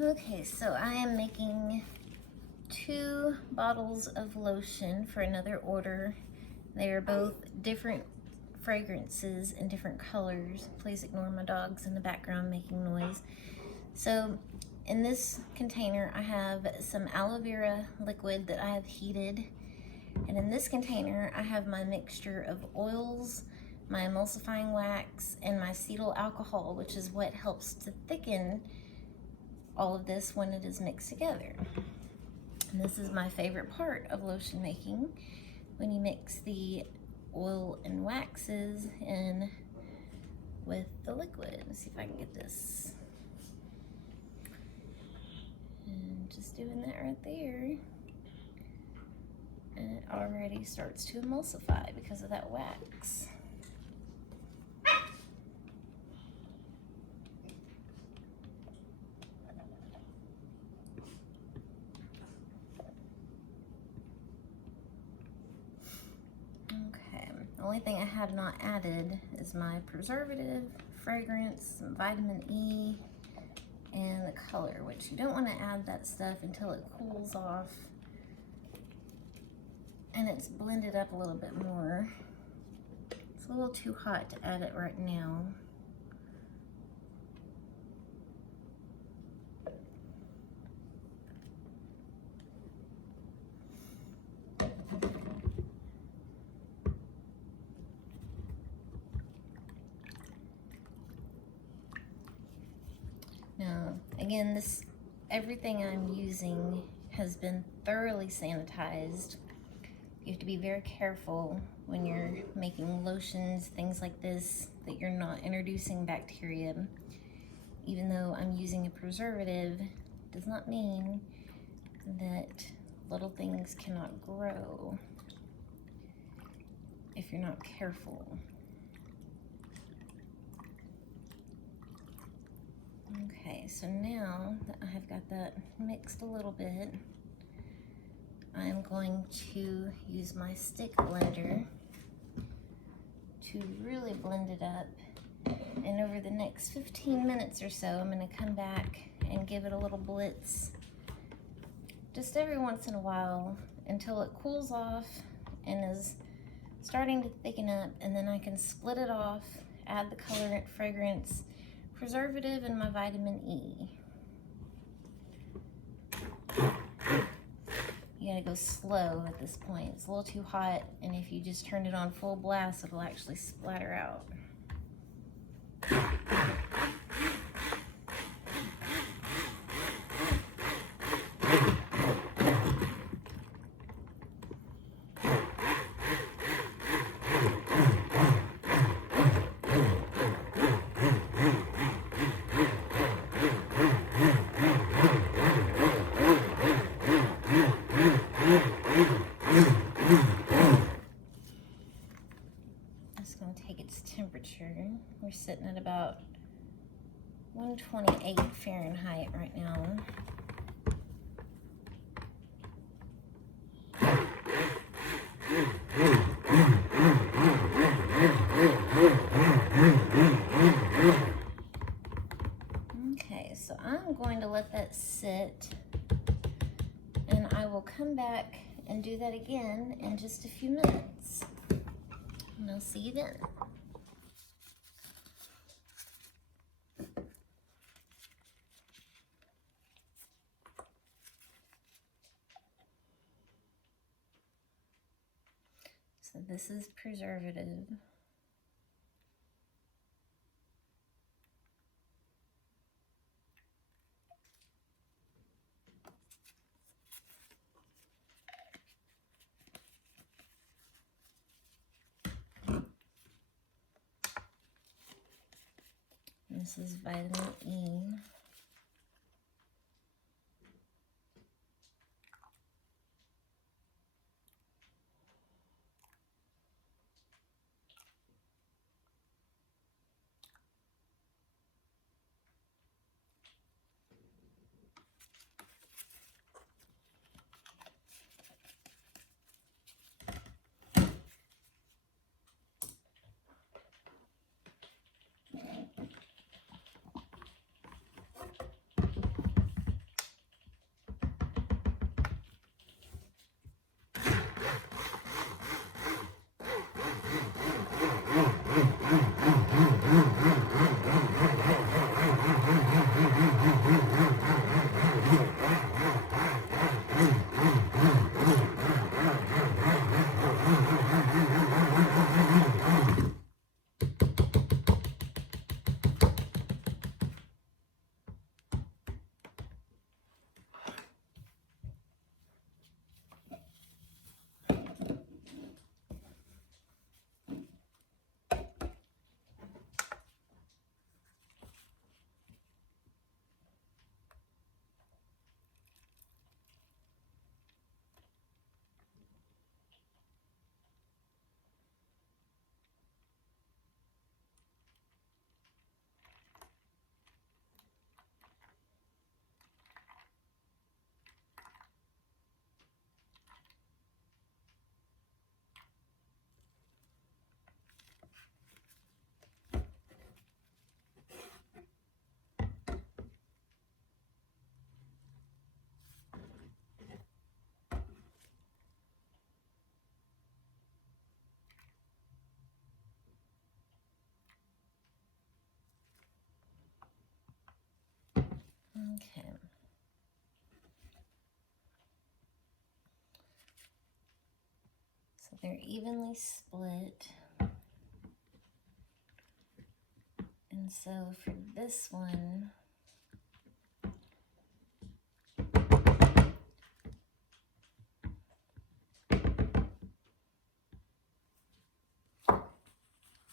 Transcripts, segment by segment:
Okay, so I am making 2 bottles of lotion for another order. They are both different fragrances and different colors. Please ignore my dogs in the background making noise. So in this container I have some aloe vera liquid that I have heated, and in this container I have my mixture of oils, my emulsifying wax, and my acetyl alcohol, which is what helps to thicken all of this when it is mixed together. And this is my favorite part of lotion making, when you mix the oil and waxes in with the liquid. Let's see if I can get this. And just doing that right there. And it already starts to emulsify because of that wax. The only thing I have not added is my preservative, fragrance, some vitamin E, and the color, which you don't want to add that stuff until it cools off and it's blended up a little bit more. It's a little too hot to add it right now. Now, again, everything I'm using has been thoroughly sanitized. You have to be very careful when you're making lotions, things like this, that you're not introducing bacteria. Even though I'm using a preservative, does not mean that little things cannot grow if you're not careful. Okay, so now that I have got that mixed a little bit, I'm going to use my stick blender to really blend it up. And over the next 15 minutes or so, I'm going to come back and give it a little blitz just every once in a while until it cools off and is starting to thicken up, and then I can split it off, add the colorant, fragrance, preservative, and my vitamin E. You gotta go slow at this point. It's a little too hot, and if you just turn it on full blast, it'll actually splatter out. Temperature. We're sitting at about 128 Fahrenheit right now. Okay, so I'm going to let that sit, and I will come back and do that again in just a few minutes. And I'll see you then. So this is preservative. This is vitamin E. Okay. So they're evenly split. And so for this one,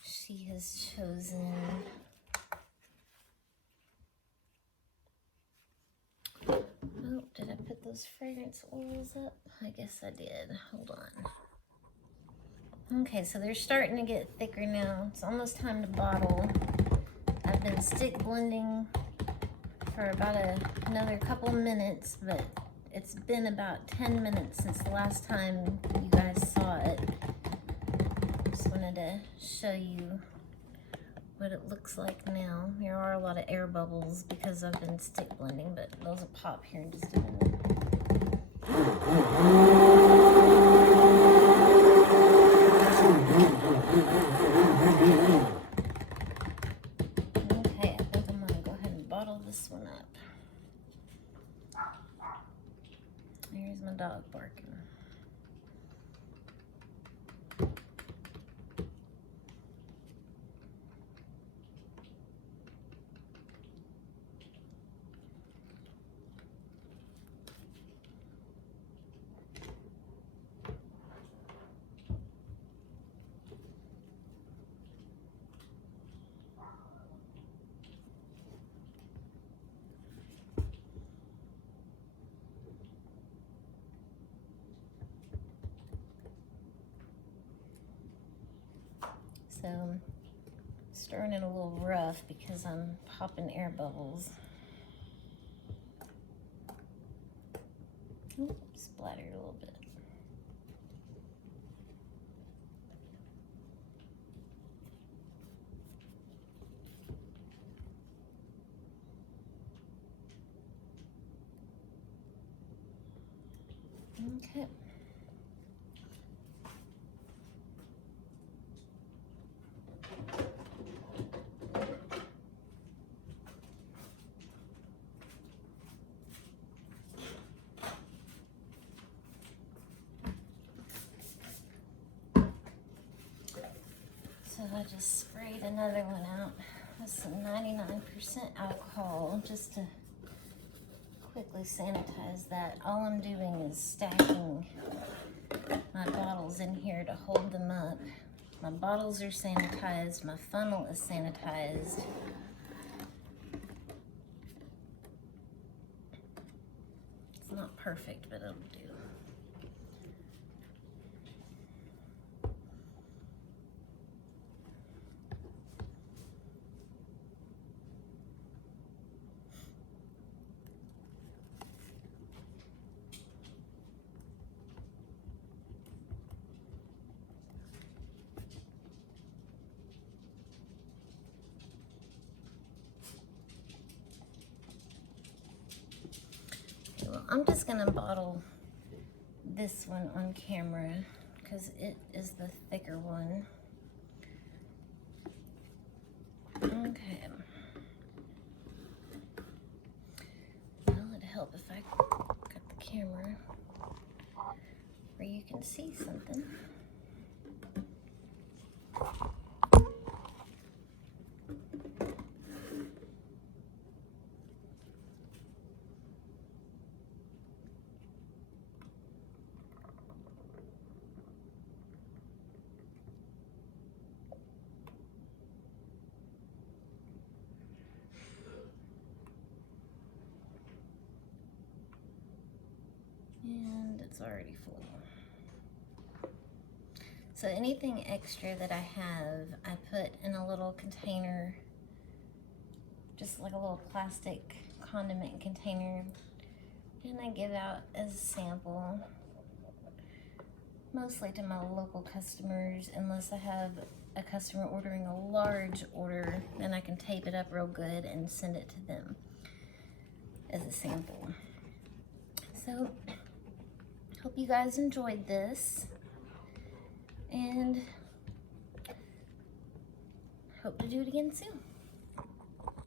she has chosen oh, did I put those fragrance oils up? I guess I did. Hold on. Okay, so they're starting to get thicker now. It's almost time to bottle. I've been stick blending for about another couple minutes, but it's been about 10 minutes since the last time you guys saw it. Just wanted to show you what it looks like now. There are a lot of air bubbles because I've been stick blending, but those will pop here in just a minute. Okay, I think I'm gonna go ahead and bottle this one up. Here's my dog barking. So, stirring it a little rough because I'm popping air bubbles. Ooh, splattered a little bit. Okay. So I just sprayed another one out with some 99% alcohol just to quickly sanitize that. All I'm doing is stacking my bottles in here to hold them up. My bottles are sanitized, my funnel is sanitized. It's not perfect, but it'll do. I'm just gonna bottle this one on camera because it is the thicker one. Okay. Well, it'd help if I got the camera where you can see something. And it's already full. So anything extra that I have, I put in a little container, just like a little plastic condiment container, and I give out as a sample, mostly to my local customers, unless I have a customer ordering a large order, then I can tape it up real good and send it to them as a sample. So, hope you guys enjoyed this, and hope to do it again soon.